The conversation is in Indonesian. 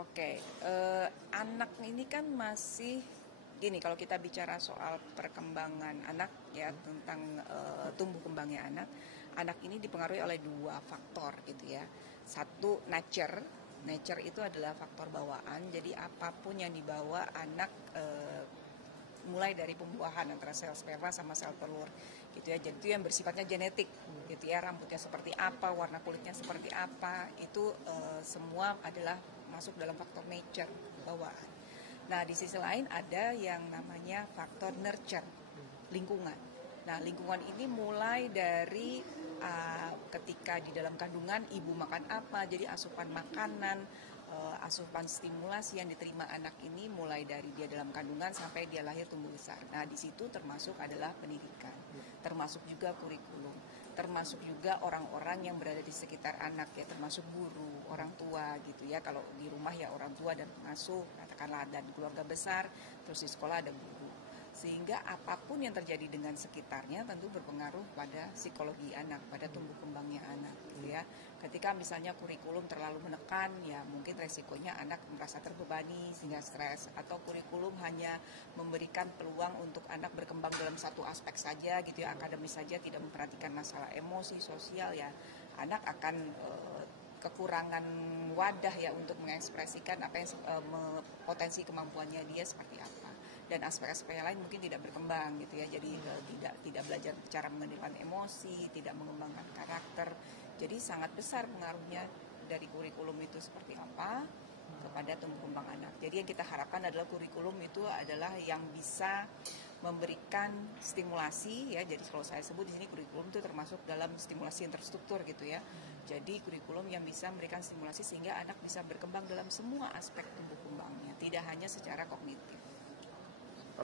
Oke, anak ini kan masih gini, kalau kita bicara soal perkembangan anak ya, tentang tumbuh kembangnya anak, anak ini dipengaruhi oleh dua faktor gitu ya. Satu, nature itu adalah faktor bawaan, jadi apapun yang dibawa anak mulai dari pembuahan antara sel sperma sama sel telur gitu ya, jadi itu yang bersifatnya genetik gitu ya, rambutnya seperti apa, warna kulitnya seperti apa, itu semua adalah masuk dalam faktor nature, bawaan. Nah, di sisi lain ada yang namanya faktor nurture, lingkungan. Nah, lingkungan ini mulai dari ketika di dalam kandungan ibu makan apa, jadi asupan makanan, asupan stimulasi yang diterima anak ini mulai dari dia dalam kandungan sampai dia lahir tumbuh besar. Nah, di situ termasuk adalah pendidikan, termasuk juga kurikulum, termasuk juga orang-orang yang berada di sekitar anak ya, termasuk guru, orang tua gitu ya. Kalau di rumah ya orang tua dan pengasuh, katakanlah, dan keluarga besar, terus di sekolah ada guru. Sehingga apapun yang terjadi dengan sekitarnya tentu berpengaruh pada psikologi anak, pada tumbuh kembangnya anak gitu ya. Ketika misalnya kurikulum terlalu menekan, ya mungkin resikonya anak merasa terbebani sehingga stres, atau kurikulum hanya memberikan peluang untuk anak berkembang dalam satu aspek saja gitu ya, akademis saja, tidak memperhatikan masalah emosi, sosial, ya anak akan kekurangan wadah ya untuk mengekspresikan apa yang potensi kemampuannya dia seperti apa, dan aspek-aspek yang lain mungkin tidak berkembang gitu ya, jadi tidak belajar cara mengendalikan emosi, tidak mengembangkan karakter. Jadi sangat besar pengaruhnya dari kurikulum itu seperti apa kepada tumbuh kembang anak. Jadi yang kita harapkan adalah kurikulum itu adalah yang bisa memberikan stimulasi ya. Jadi kalau saya sebut di sini kurikulum itu termasuk dalam stimulasi yang terstruktur gitu ya. Jadi kurikulum yang bisa memberikan stimulasi sehingga anak bisa berkembang dalam semua aspek tumbuh kembangnya, tidak hanya secara kognitif.